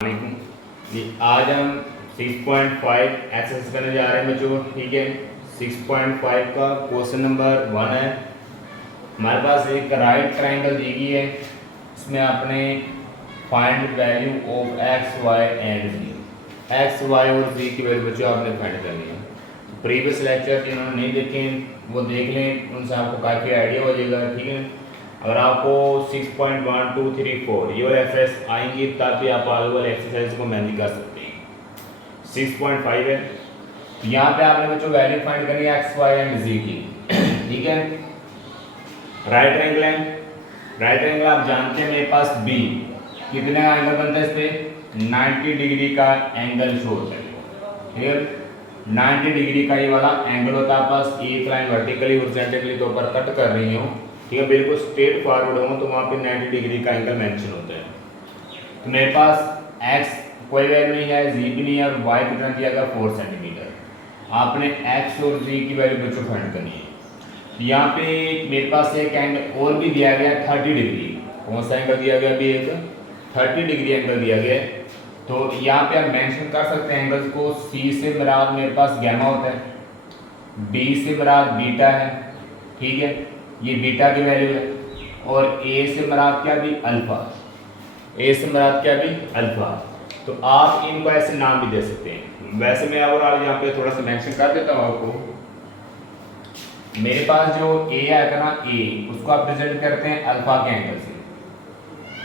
जी आज हम 6.5 एक्सरसाइज करने जा रहे हैं बच्चों। ठीक है, 6.5 का क्वेश्चन नंबर 1 है। हमारे पास एक राइट ट्रायंगल दी गई है, इसमें आपने find value of x y and z. X y और जी की वैल्यू बच्चों आपने फाइंड करनी है। प्रीवियस लेक्चर जिन्होंने नहीं देखे वो देख लें, उनसे आपको काफ़ी आइडिया हो जाएगा। ठीक है, अगर आपको 6.1 2 3 4 ये वाले एक्सरसाइज आएंगी तब भी आप आगे वाले एक्सरसाइज को मैनेज कर सकते हैं। 6.5 है, यहाँ पे आपने बच्चों वैल्यू फाइंड करनी है एक्स वाई एंड जी की। ठीक है, राइट एंगल है, राइट एंगल आप जानते हैं मेरे पास बी कितने का एंगल बनता है, इस पे 90 डिग्री का एंगल शो होता है। ठीक है, 90 डिग्री का ये वाला एंगल होता है। पास एक लाइन वर्टिकली हॉरिजॉन्टली तो ऊपर कट कर रही हो, ठीक है, बिल्कुल स्ट्रेट फॉरवर्ड हो तो वहाँ पे 90 डिग्री का एंगल मेंशन होता है। तो मेरे पास x कोई वैल्यू नहीं है, z भी नहीं है, और y कितना दिया गया 4 सेंटीमीटर। आपने x और z की वैल्यू बच्चों फाइंड करनी है। यहाँ पे मेरे पास एक एंगल और भी दिया गया 30 डिग्री। कौन सा एंगल दिया गया अभी, एक 30 डिग्री एंगल दिया गया है। तो यहाँ पे आप मेंशन कर सकते हैं एंगल्स को। c से मुराद मेरे पास गैमा होता है, b से मुराद बीटा है। ठीक है, ये बीटा की वैल्यू है, और a से मुराद क्या भी अल्फा, a से मुराद क्या भी अल्फा। तो आप इनको ऐसे नाम भी दे सकते हैं। वैसे मैं ओवरऑल यहाँ पे थोड़ा सा मेंशन कर देता हूँ आपको। मेरे पास जो a आएगा ना, a उसको आप प्रेजेंट करते हैं अल्फा के एंगल से,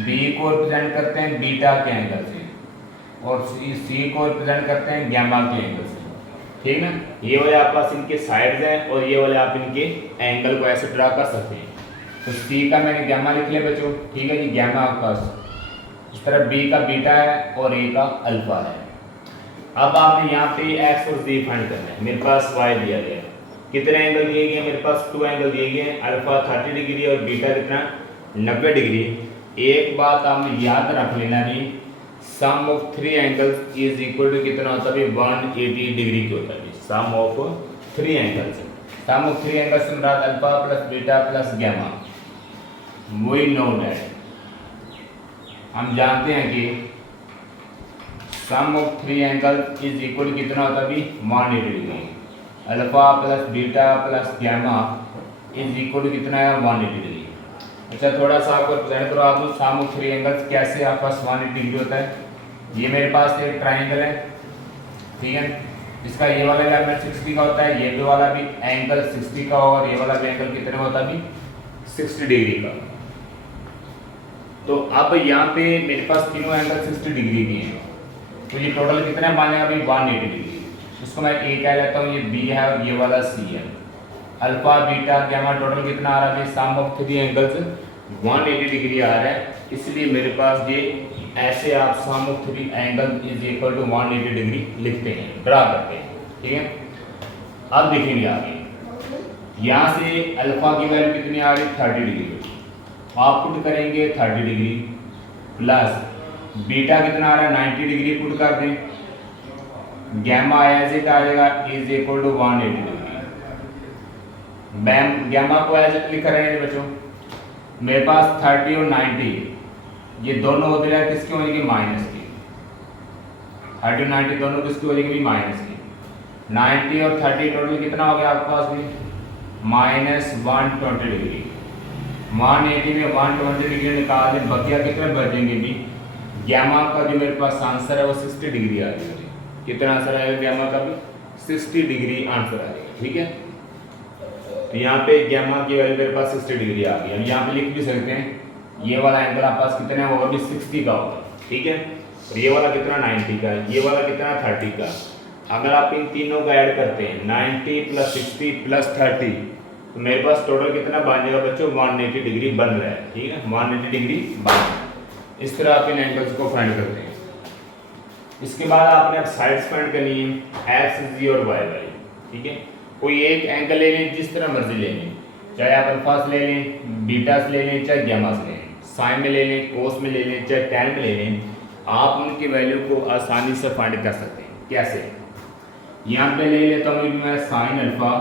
b को रिप्रेजेंट करते हैं बीटा के एंगल से, और c को रिप्रेजेंट करते हैं गैमा के एंगल से। ठीक है ना, ये वाले आप पास इनके साइड्स हैं और ये वाले आप इनके एंगल को ऐसे ड्रा कर सकते हैं। तो C का मैंने गैमा लिख लिया बच्चों। ठीक है जी, गैमा आपके पास इस तरह B का बीटा है और A का अल्फा है। अब आपने यहाँ पे X और Z फाइंड करना है। मेरे पास Y दिया गया है, कितने एंगल दिए गए, मेरे पास 2 एंगल दिए गए हैं, अल्फा 30 डिग्री और बीटा कितना 90 डिग्री। एक बात आपने याद रख लेना जी, sum of 3 angles is equal to कितना होता है, 180 डिग्री की होता है। Sum of 3 angles, sum of 3 angles से मुराद alpha plus beta plus gamma. We know that, हम जानते हैं कि sum of 3 angles is equal to कितना होता है, 180 degree. Alpha plus beta plus gamma is equal to कितना है, 180 डिग्री। अच्छा, थोड़ा सा आपको प्रेजेंट करो आप, सम ऑफ 3 एंगल्स कैसे आपका 180 डिग्री होता है। ये मेरे पास एक ट्राइंगल है, ठीक है, इसका ये वाला एंगल 60 का होता है, ये वाला भी एंगल 60 का और ये वाला भी एंगल कितने का होता है, 60 डिग्री का। तो अब यहाँ पे मेरे पास तीनों एंगल 60 डिग्री के हैं, तो ये टोटल कितना बनेगा अभी 180 डिग्री। इसको मैं ए कह लेता हूँ, ये बी है और ये वाला सी है। अल्फा बीटा गैमा टोटल कितना आ रहा है, सम ऑफ 3 एंगल्स 180 डिग्री आ रहा है, इसलिए मेरे पास ये ऐसे आप sum of 3 angle is equal to 180 degree लिखते हैं, ड्रा करते हैं। ठीक है, अब देखेंगे आगे, यहाँ से अल्फा की वैल्यू कितनी आ रही है, 30 डिग्री। आप पुट करेंगे 30 डिग्री प्लस बीटा कितना आ रहा है, 90 डिग्री पुट कर दें। गैमा एज इट आ जाएगा is equal to 180 degree. Gamma को एज इट लिख रहे हैं बच्चों। मेरे पास 30 और 90 ये दोनों हो गया किसकी हो जाएगी, माइनस की। 30 और 90 दोनों किसकी हो जाएगी, माइनस की। 90 और 30 टोटल कितना हो गया आपके पास में, माइनस 120 डिग्री। 180 में 120 डिग्री निकाल दें, बकिया कितने बचेंगे भी। गैमा का जो मेरे पास आंसर है वो 60 डिग्री आ जाएगा। कितना आंसर आएगा गैमा का भी, 60 डिग्री आंसर आ जाएगा। ठीक है, तो यहाँ पे गैमा की वैल्यू मेरे पास 60 डिग्री आ गई। हम यहाँ पे लिख भी सकते हैं, ये वाला एंगल आपके पास कितना होगा भी 60 का होगा। ठीक है, और ये वाला कितना 90 का है, ये वाला कितना 30 का। अगर आप इन तीनों को ऐड करते हैं 90 प्लस 60 प्लस 30, तो मेरे पास टोटल कितना बन जाएगा बच्चों, 180 डिग्री बन रहा है। ठीक है, 180 डिग्री बन रहा है। इस तरह आप इन एंगल्स को फाइंड करते हैं। इसके बाद आपने अब साइड्स फाइंड करनी है, एक्स जी और वाई वाई। ठीक है, कोई एक एंगल ले लें, जिस तरह मर्जी ले लें, चाहे आप अल्फा से ले लें, बीटा से ले लें, चाहे गैमा से ले लें, साइन में ले लें, कोस में ले लें, चाहे टैन में ले लें, आप उनकी वैल्यू को आसानी से फाइंड कर सकते हैं। कैसे, यहाँ पे ले लेता हूँ मैं sine alpha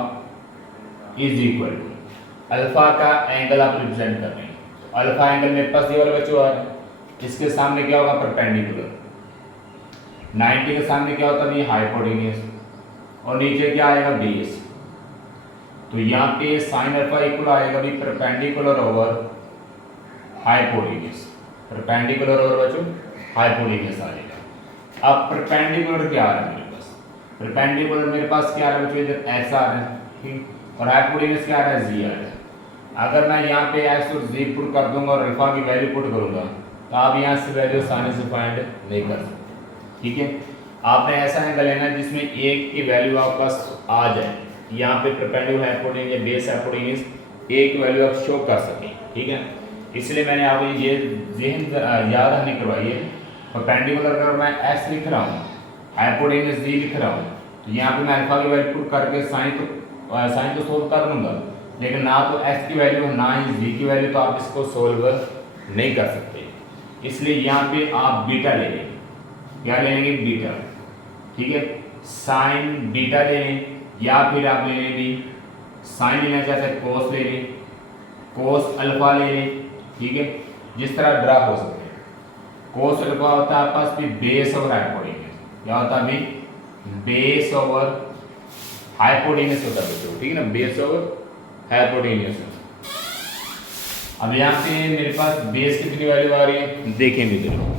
is equal to alpha का एंगल आप रिप्रेजेंट कर रहे हैं। अल्फा एंगल मेरे पास ये वाला बच्चों आ रहा है, इसके सामने क्या होगा, परपेंडिकुलर। 90 के सामने क्या होता है भाई हाइपोटेन्यूज, और नीचे क्या आएगा बेस। तो यहाँ पे साइन अल्फा इक्वल आएगा भी perpendicular over hypotenuse, perpendicular over बच्चों हाइपोटेन्यूज आएगा। अब परपेंडिकुलर क्या आ रहा है मेरे पास, परपेंडिकुलर मेरे पास क्या आ रहा है बच्चों, इधर एक्स आ रहा है, ठीक, और हाइपोटेन्यूज क्या आ रहा है जी आ रहा है। अगर मैं यहाँ पे एक्स और जी पुट कर दूंगा और अल्फा की वैल्यू पुट करूंगा तो आप यहाँ से वैल्यू आसानी से फाइंड नहीं कर सकते, ठीक है। आपने ऐसा एंगल लेना है जिसमें एक की वैल्यू आपके पास आ जाए, यहाँ पे परपेंडिकुलर हाइपोटेन्यूज या बेस हाइपोटेन्यूज एक वैल्यू आप शो कर सकें, ठीक है। इसलिए मैंने आपको ये ज़हन याद नहीं करवाई है। परपेंडिकुलर अगर मैं एक्स लिख रहा हूँ, हाइपोटेन्यूज जी लिख रहा हूँ, तो यहाँ पे मैं अल्फा की वैल्यू पुट करके साइन तो सोल्व कर लूँगा, लेकिन ना तो एक्स की वैल्यू ना ही जी की वैल्यू, तो आप इसको सोल्व नहीं कर सकते। इसलिए यहाँ पे आप बीटा ले लें, क्या लेंगे बीटा, ठीक है, साइन बीटा ले लें, या फिर आप ले लें भी साइन लेना चाहते हैं कोस ले लें, कोस अल्फा ले लें, ठीक है, जिस तरह ड्रा हो सकते हैं। कोस अल्फा होता है आपके पास भी बेस ओवर हाइपोटेन्यूज, क्या होता है अभी बेस ओवर हाइपोटेन्यूज होता है बच्चों, ठीक है ना, बेस ओवर हाइपोटेन्यूज। अब यहाँ पे मेरे पास बेस कितनी वैल्यू आ रही है देखें भी जरूर,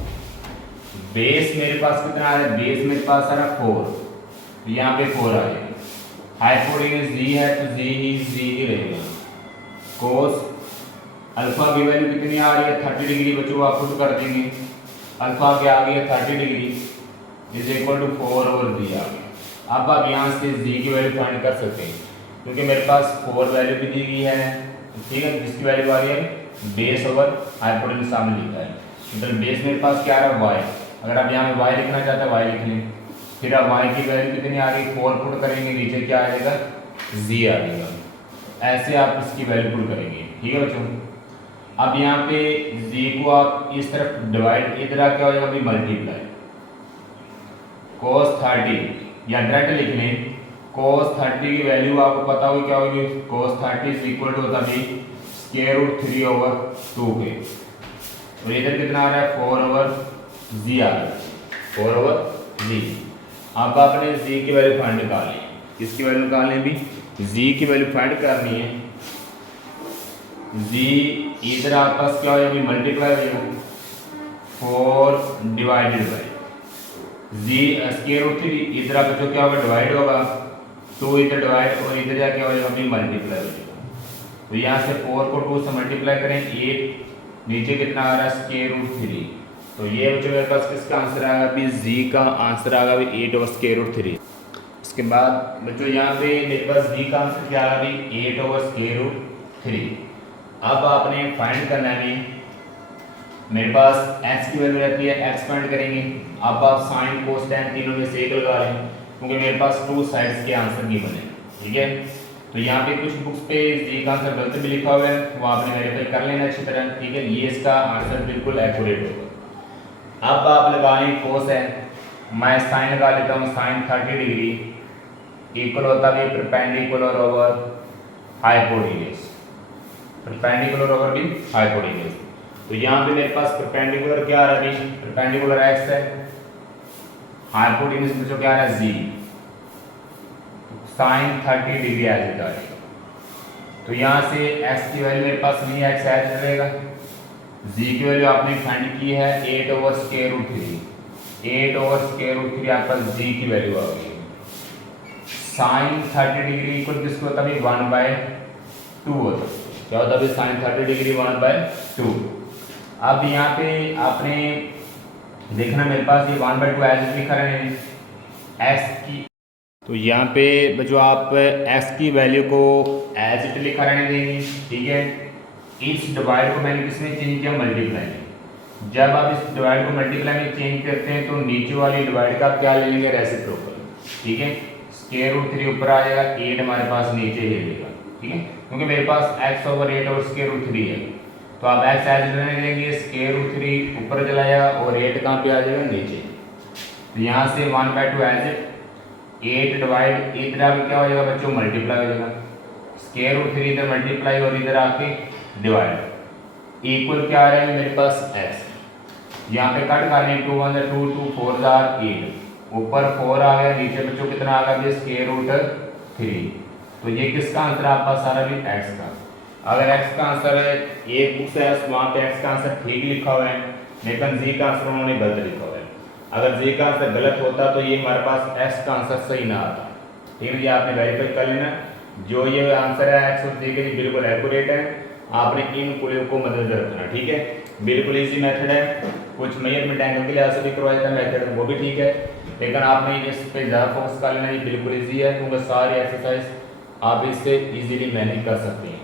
बेस मेरे पास कितना आ रहा है, बेस मेरे पास आ रहा है 4, तो यहाँ पे 4 आ जाएगा। हाइपोटेन्यूज जी है तो जी ही रहेगा। कोस अल्फा की वैल्यू कितनी आ रही है 30 डिग्री, बच्चों आप खुद कर देंगे, अल्फा के आ गई है 30 degree is equal to 4 over g आ गया। अब आप यहाँ से जी की वैल्यू फाइंड कर सकते हैं, क्योंकि मेरे पास 4 वैल्यू भी दी गई है, ठीक है, जिसकी वैल्यू आ रही है बेस ओवर हाइपोटेन्यूज सामने लिखा है। इधर बेस मेरे पास क्या आ रहा है वाई, अगर आप यहाँ पे वाई लिखना चाहते हैं वाई लिख लें, फिर आप वाई की वैल्यू कितनी आ रही है 4 पुट करेंगे, नीचे क्या आ जाएगा जी आ जाएगा, ऐसे आप इसकी वैल्यू पुट करेंगे, ठीक है बच्चों। अब यहाँ पे जी को आप इस तरफ डिवाइड, इधर क्या हो जाएगा मल्टीप्लाई cos 30, या डायरेक्ट लिख लें cos 30 की वैल्यू आपको पता होगी क्या होगी, cos 30 इज इक्वल टू होता है स्क्वायर रूट 3 ओवर 2 के, और इधर कितना आ रहा है 4 ओवर जी आ रहा है, 4 ओवर जी। अब आपने जी की वैल्यू फाइंड निकालनी है, किसकी वैल्यू निकालनी भी जी की वैल्यू फाइंड करनी है। जी इधर आपके पास क्या हो जाएगी मल्टीप्लाई हो जाएगा 4 divided by z square root 3, इधर आपका जो क्या होगा डिवाइड होगा, 2 इधर डिवाइड और इधर जाके हो जाएगा अपनी मल्टीप्लाई हो जाएगा। तो यहाँ से 4 को 2 से मल्टीप्लाई करें 8, नीचे कितना आ रहा है स्क्वायर रूट 3, तो ये बच्चों मेरे पास किसका आंसर आएगा अभी जी का आंसर आएगा अभी 8 ओवर स्क्वायर रूट 3। इसके बाद बच्चों यहाँ पे मेरे पास जी का आंसर क्या आ रहा है 8 ओवर स्क्वायर रूट 3। अब आपने फाइंड करना है, मेरे पास x की वैल्यू रहती है x फाइंड करेंगे। अब आप साइन कोस tan तीनों में से एक लगा लें, क्योंकि मेरे पास 2 साइड्स के आंसर गिवन है, ठीक है। तो यहाँ पे कुछ बुक्स पे जी का आंसर गलत भी लिखा हुआ है, वो आपने वेरीफाई कर लेना अच्छी तरह, ठीक है, ये इसका आंसर बिल्कुल एक्यूरेट होगा। अब आप लगाएं कोस है, मैं साइन लगा लेता हूँ, साइन 30 डिग्री इक्वल होता है perpendicular over hypotenuse, perpendicular over भी हाइपोटेन्यूज। तो यहाँ पे मेरे पास परपेंडिकुलर क्या आ रहा है, परपेंडिकुलर x है, हाइपोटेन्यूज में जो क्या आ रहा है z, साइन 30 डिग्री आ जाएगा। तो यहाँ से x की वैल्यू मेरे पास नहीं है, x एज रहेगा, z की वैल्यू आपने फाइंड की है 8 over square root 3, 8 over square root 3 आपके पास z की वैल्यू आ गई। साइन 30 डिग्री इक्वल किसको होता है 1/2 होता है, क्या होता है साइन 30 डिग्री 1/2। अब यहाँ पे आपने देखना मेरे पास ये 1/2 एज लिखा रहे x की, तो यहाँ पे जो आप x की वैल्यू को एज इट लिखा रहने देंगे, ठीक है। इस डिवाइड को मैंने किसमें चेंज किया मल्टीप्लाई में। जब आप इस डिवाइड को मल्टीप्लाई में चेंज करते हैं तो नीचे वाली डिवाइड का आप क्या ले लेंगे रेसिप्रोकल, ठीक है। स्क्वायर रूट 3 ऊपर आ जाएगा, 8 हमारे पास नीचे ले लेगा, ठीक है, क्योंकि मेरे पास x ओवर 8 और स्क्वायर रूट 3 है, तो आप x एज रहने देंगे, स्क्वायर रूट 3 ऊपर चला जाएगा और 8 कहाँ पे आ जाएगा नीचे। तो यहाँ से 1/2 एज इट, 8 डिवाइड इधर क्या हो जाएगा बच्चों मल्टीप्लाई हो जाएगा, स्क्वायर रूट 3 इधर मल्टीप्लाई और इधर आके डिवाइड, इक्वल क्या आ रहा है मेरे पास x। यहाँ पे कट करने 2 1 2 2 4 8, ऊपर 4 आ गया, नीचे बच्चों कितना आ गया, स्क्वायर रूट 3। तो ये किसका आंसर है आपका सारा भी x का। अगर x का आंसर है, एक बुक है वहाँ पे x का आंसर ठीक लिखा हुआ है, लेकिन z का आंसर उन्होंने गलत लिखा हुआ है। अगर z का आंसर गलत होता तो ये हमारे पास x का आंसर सही ना आता। ठीक है, ये आपने वेरीफाई कर लेना। जो ये आंसर है x और z के बिल्कुल एक्यूरेट है, आपने इन कुलियों को मद्देनजर रखना। ठीक है, बिल्कुल इजी मेथड है। कुछ मेजरमेंट एंगल के लिहाज से भी करवाया था मेथड, वो भी ठीक है, लेकिन आपने इस पे ज़्यादा फोकस कर लेना। ये बिल्कुल इजी है, क्योंकि सारी एक्सरसाइज आप इससे इजीली मैनेज कर सकते हैं।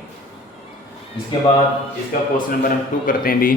इसके बाद इसका क्वेश्चन नंबर हम 2 करते हैं भी।